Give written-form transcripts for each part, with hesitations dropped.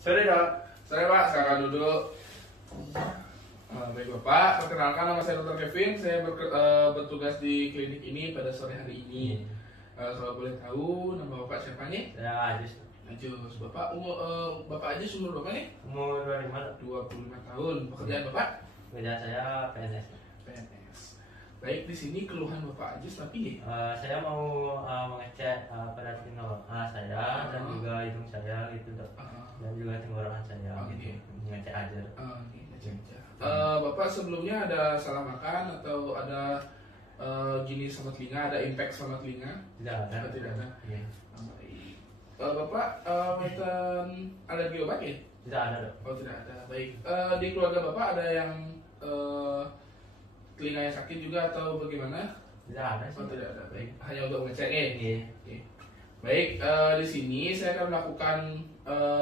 Sore dok. Saya Pak, silakan duduk. Baik Bapak, perkenalkan nama saya Dr. Kevin. Saya bertugas di klinik ini pada sore hari ini. Kalau boleh tahu nama Bapak siapa nih? Saya Ajis. Ajus. Bapak Bapak Ajus umur berapa nih? Umur 25. 25 tahun. Pekerjaan Bapak? Kerja saya PNS. PNS. Baik, di sini keluhan Bapak Ajus tapi nih. Saya mau mengecek pada telinga saya dan juga hidung saya gitu dok. Dan juga tenggorokan saya. Oke. Mengecek aja. Bapak sebelumnya ada salah makan atau ada gini sama telinga, ada impact sama telinga? Tidak ada. Tidak ada. Iya. Baik. Bapak meten alergi obat ya? Tidak ada dok. Oh tidak ada. Baik. Di keluarga Bapak ada yang telinganya sakit juga atau bagaimana? Tidak ada sih. Oh tidak ada. Baik. Hanya untuk mengecek ya? Iya. Oke. Baik. Di sini saya akan melakukan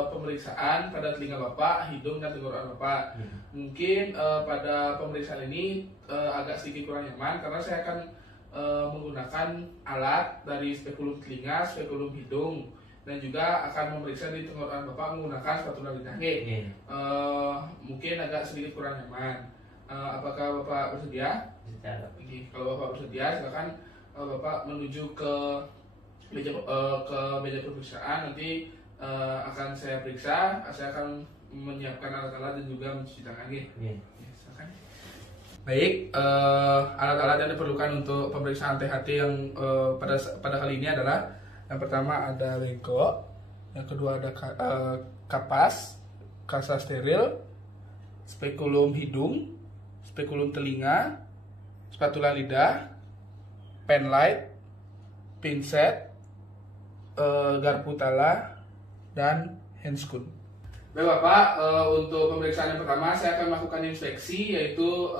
pemeriksaan pada telinga Bapak, hidung dan tenggorokan Bapak. Mungkin pada pemeriksaan ini agak sedikit kurang nyaman karena saya akan menggunakan alat dari spekulum telinga, spekulum hidung, dan juga akan memeriksa di tenggorokan Bapak menggunakan spatula lidah. Mungkin agak sedikit kurang nyaman. Apakah Bapak bersedia? Tidak. Kalau Bapak bersedia, silakan Bapak menuju ke meja pemeriksaan. Nanti akan saya periksa. Saya akan menyiapkan alat-alat dan juga mencuci tangan. Silakan. Baik, alat-alat yang diperlukan untuk pemeriksaan THT yang pada kali ini adalah yang pertama ada lengko, yang kedua ada kapas, kasa steril, spekulum hidung, spekulum telinga, spatula lidah, pen light, pinset, garpu tala, dan handscoon. Baik Bapak, untuk pemeriksaan yang pertama saya akan melakukan inspeksi, yaitu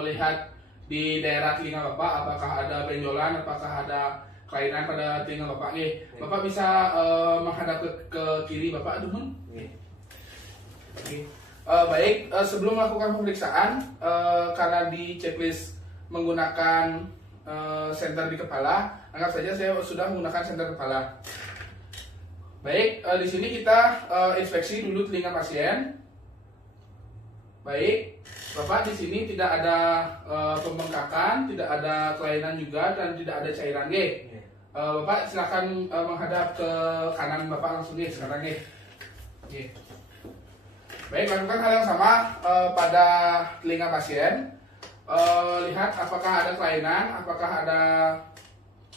melihat di daerah telinga Bapak apakah ada benjolan, apakah ada kelainan pada telinga Bapak. Bapak bisa menghadap ke kiri Bapak, Dumun. Baik, sebelum melakukan pemeriksaan, karena di checklist menggunakan senter di kepala, anggap saja saya sudah menggunakan senter kepala. Baik, di sini kita inspeksi dulu telinga pasien. Baik, Bapak di sini tidak ada pembengkakan, tidak ada kelainan juga, dan tidak ada cairan. Bapak silakan menghadap ke kanan Bapak langsung sekarang. Baik, lakukan hal yang sama pada telinga pasien. Lihat apakah ada kelainan, apakah ada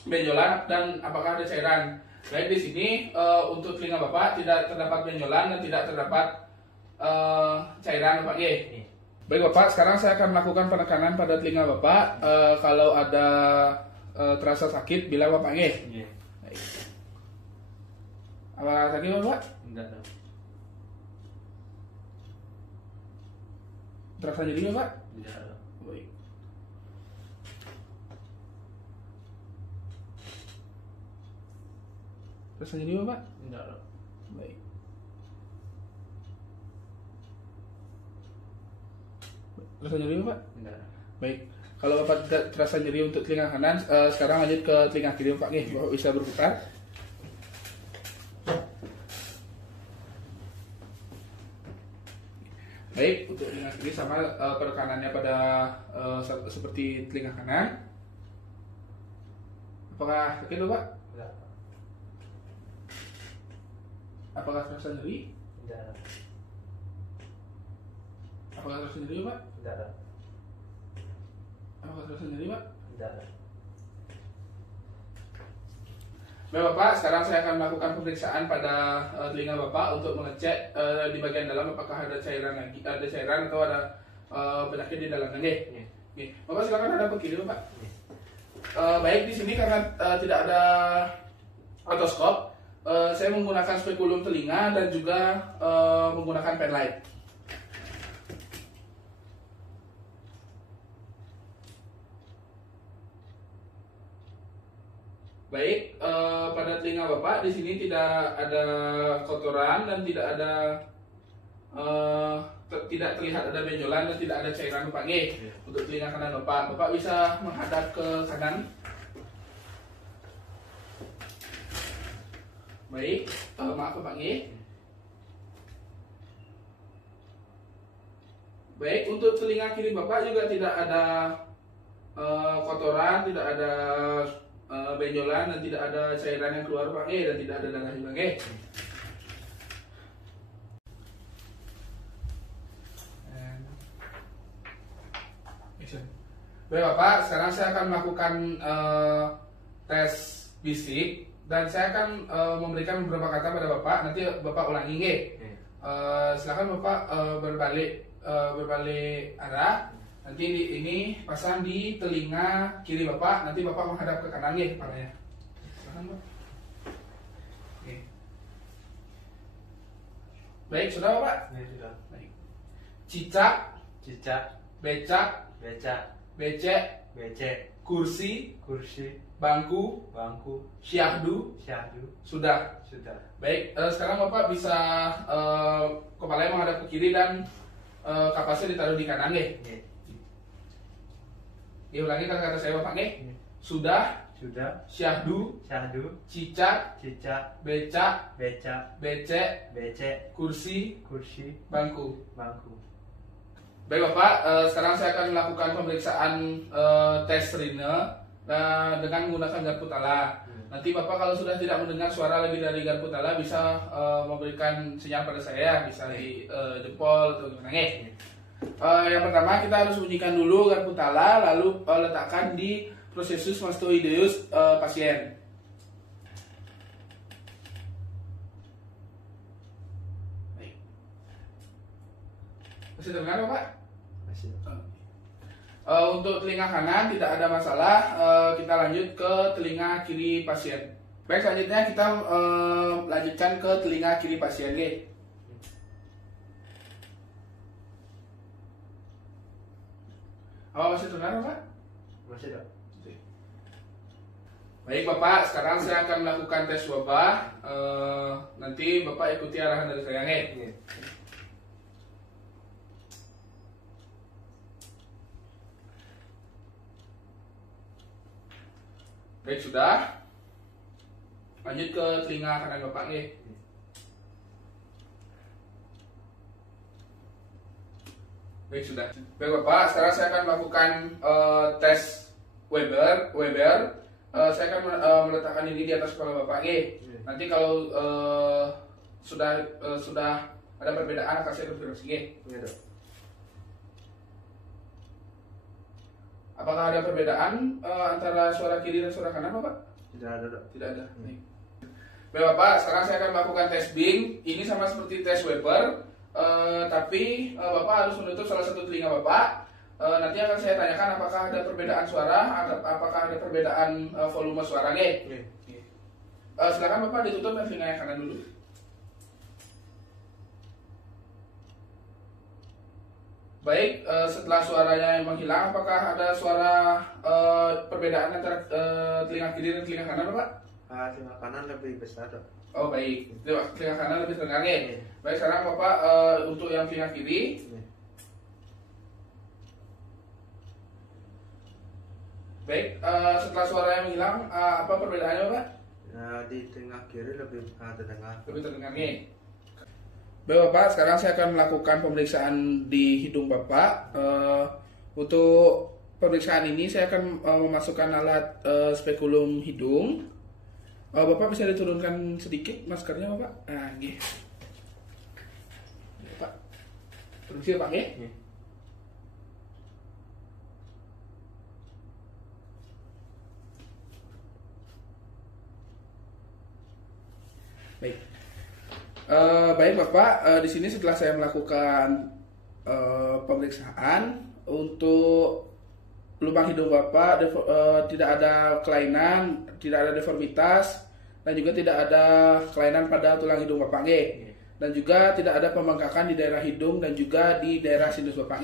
benjolan, dan apakah ada cairan. Baik, di sini untuk telinga Bapak tidak terdapat benjolan dan tidak terdapat cairan Bapak. Baik Bapak, sekarang saya akan melakukan penekanan pada telinga Bapak. Kalau ada terasa sakit, bilang Bapak. Baik. Apakah sakit Bapak? Tidak. Terasa nyeri Bapak? Tidak. Baik. Terasa nyeri Bapak? Tidak. Baik. Terasa nyeri Bapak? Tidak. Baik. Kalau Bapak tidak terasa nyeri untuk telinga kanan, sekarang lanjut ke telinga kiri Bapak. Bapak bisa berputar. Baik, untuk telinga kiri sama penekanannya pada seperti telinga kanan. Apakah sakit Bapak? Tidak. Apakah terasa nyeri? Tidak. Apakah terasa nyeri Pak? Tidak. Apakah terasa nyeri Pak? Tidak. Baik Bapak, sekarang saya akan melakukan pemeriksaan pada telinga Bapak untuk mengecek di bagian dalam apakah ada cairan atau ada penyakit di dalamnya. Bapak silakan hadap ke kiri Bapak. Baik, di sini karena tidak ada otoskop, saya menggunakan spekulum telinga dan juga menggunakan pen light. Baik, pada telinga Bapak di sini tidak ada kotoran dan tidak ada tidak terlihat ada benjolan dan tidak ada cairan Bapak. Untuk telinga kanan Bapak, Bapak bisa menghadap ke kanan. Baik, maaf Bapak. Baik, untuk telinga kiri Bapak juga tidak ada kotoran, tidak ada benjolan, dan tidak ada cairan yang keluar Pak dan tidak ada darah juga Baik Bapak, sekarang saya akan melakukan tes bisik dan saya akan memberikan beberapa kata pada Bapak. Nanti Bapak ulangi silakan Bapak berbalik arah. Nanti ini pasang di telinga kiri Bapak. Nanti Bapak menghadap ke kanan kepalanya. Silakan Bapak. Baik, sudah Bapak? Ya, sudah. Baik. Cicak, becak, becek, kursi, bangku, syahdu, sudah. Baik, sekarang Bapak bisa kepalanya menghadap ke kiri dan kapasnya ditaruh di kanan Ulangi kata-kata saya Bapak Sudah, syahdu, cicak, becak, becek, kursi, bangku. Baik Bapak, sekarang saya akan melakukan pemeriksaan tes rine dengan menggunakan garpu tala. Nanti Bapak kalau sudah tidak mendengar suara lebih dari garpu tala bisa memberikan sinyal pada saya, bisa di jempol atau gimana Yang pertama kita harus bunyikan dulu garpu tala, lalu letakkan di prosesus mastoideus pasien. Masih terdengar Bapak? Masih. Untuk telinga kanan tidak ada masalah, kita lanjut ke telinga kiri pasien. Baik, selanjutnya kita lanjutkan ke telinga kiri pasien masih terdengar Bapak? Masih dong. Baik Bapak, sekarang saya akan melakukan tes Bapak. Nanti Bapak ikuti arahan dari saya Baik, sudah. Lanjut ke telinga kanan Bapak Baik, sudah. Baik Bapak, sekarang saya akan melakukan tes Weber. Saya akan meletakkan ini di atas kepala Bapak Nanti kalau sudah ada perbedaan akan saya konfirmasi Apakah ada perbedaan antara suara kiri dan suara kanan Bapak? Tidak ada. Tidak ada. Baik Bapak, sekarang saya akan melakukan tes Bing. Ini sama seperti tes Weber, tapi Bapak harus menutup salah satu telinga Bapak. Nanti akan saya tanyakan apakah ada perbedaan suara, apakah ada perbedaan volume suara silakan Bapak ditutup telinga yang kanan dulu. Baik, setelah suaranya menghilang, apakah ada suara perbedaan antara telinga kiri dan telinga kanan Bapak? Telinga kanan lebih besar. Oh baik, telinga kanan lebih terdengar Baik, sekarang Bapak untuk yang telinga kiri. Baik, setelah suaranya menghilang, apa perbedaannya Bapak? Di telinga kiri lebih terdengar. Lebih terdengar Baik Bapak, sekarang saya akan melakukan pemeriksaan di hidung Bapak. Untuk pemeriksaan ini saya akan memasukkan alat spekulum hidung. Bapak bisa diturunkan sedikit maskernya Bapak. Bapak, permisi Pak Baik. Baik Bapak, di sini setelah saya melakukan pemeriksaan untuk lubang hidung Bapak tidak ada kelainan, tidak ada deformitas, dan juga tidak ada kelainan pada tulang hidung Bapak dan juga tidak ada pembengkakan di daerah hidung dan juga di daerah sinus Bapak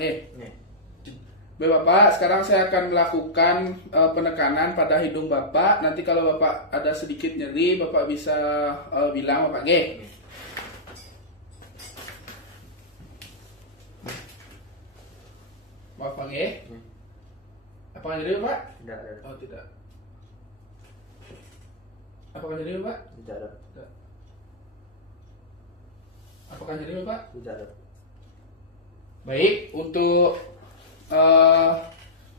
Baik Bapak, sekarang saya akan melakukan penekanan pada hidung Bapak. Nanti kalau Bapak ada sedikit nyeri, Bapak bisa bilang Bapak Maaf Pak Apakah nyeri Pak? Tidak ada. Oh tidak. Apakah nyeri Pak? Tidak ada. Tidak. Apakah nyeri Pak? Tidak ada. Baik, untuk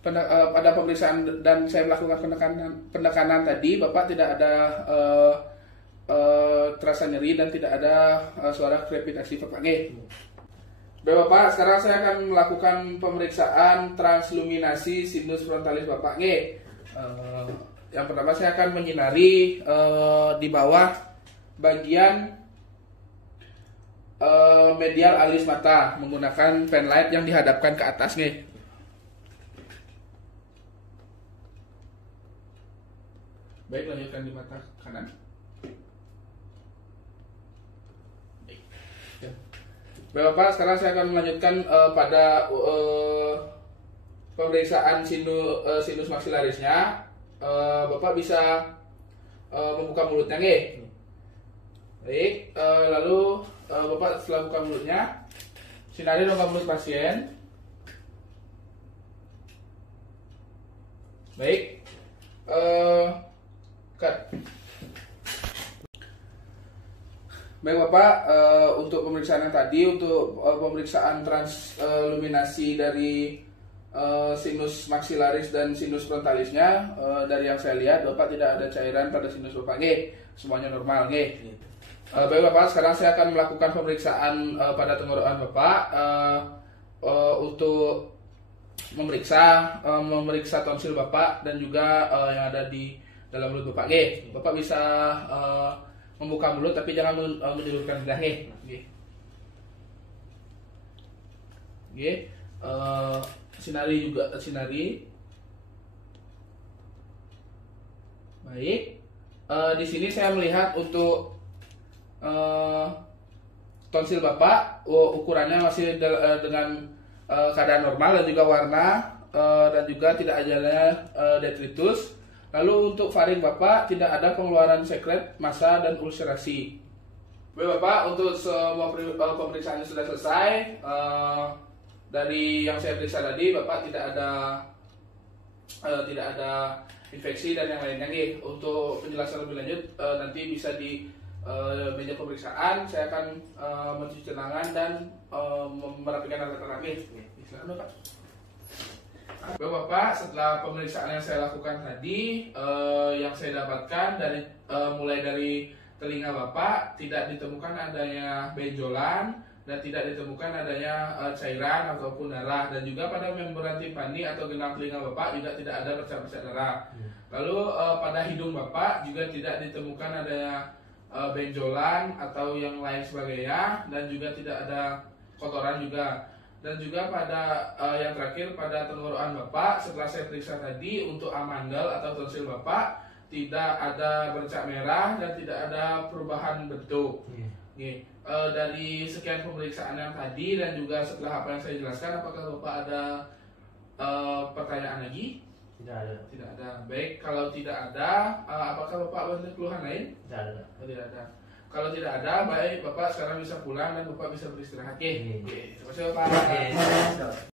pada pemeriksaan dan saya melakukan penekanan tadi, Bapak tidak ada terasa nyeri dan tidak ada suara krepitasi Bapak. Baik Bapak, sekarang saya akan melakukan pemeriksaan transluminasi sinus frontalis Bapak. Yang pertama saya akan menyinari di bawah bagian medial alis mata menggunakan pen light yang dihadapkan ke atas. Baik, lanjutkan di mata kanan. Baik Bapak, sekarang saya akan melanjutkan pada pemeriksaan sinus maksilarisnya. Bapak bisa membuka mulutnya, Baik, lalu Bapak setelah buka mulutnya, sinari rongga mulut pasien. Baik, Baik Bapak, untuk pemeriksaan yang tadi, untuk pemeriksaan transluminasi dari sinus maksilaris dan sinus frontalisnya, dari yang saya lihat Bapak tidak ada cairan pada sinus Bapak, semuanya normal. Baik Bapak, sekarang saya akan melakukan pemeriksaan pada tenggorokan Bapak untuk memeriksa tonsil Bapak dan juga yang ada di dalam mulut Bapak. Bapak bisa membuka mulut tapi jangan menjulurkan lidah. Sinari. Baik. Di sini saya melihat untuk tonsil Bapak ukurannya masih dengan keadaan normal dan juga warna dan juga tidak adanya detritus. Lalu untuk faring Bapak tidak ada pengeluaran sekret, massa dan ulcerasi. Baik Bapak, untuk semua pemeriksaannya sudah selesai. Dari yang saya periksa tadi Bapak tidak ada infeksi dan yang lainnya. Untuk penjelasan lebih lanjut nanti bisa di meja pemeriksaan. Saya akan mencuci tangan dan merapikan alat-alat. Silakan Bapak. Bapak, setelah pemeriksaan yang saya lakukan tadi, yang saya dapatkan mulai dari telinga Bapak tidak ditemukan adanya benjolan dan tidak ditemukan adanya cairan ataupun darah, dan juga pada membran timpani atau genang telinga Bapak juga tidak ada bercak-bercak darah. Lalu pada hidung Bapak juga tidak ditemukan adanya benjolan atau yang lain sebagainya, dan juga tidak ada kotoran juga. Dan juga pada yang terakhir pada tenggorokan Bapak, setelah saya periksa tadi untuk amandel atau tonsil Bapak tidak ada bercak merah dan tidak ada perubahan bentuk. Dari sekian pemeriksaan yang tadi dan juga setelah apa yang saya jelaskan, apakah Bapak ada pertanyaan lagi? Tidak ada. Tidak ada. Baik, kalau tidak ada, apakah Bapak ada keluhan lain? Tidak ada. Tidak ada. Kalau tidak ada, baik Bapak sekarang bisa pulang dan Bapak bisa beristirahat. Terima kasih Bapak.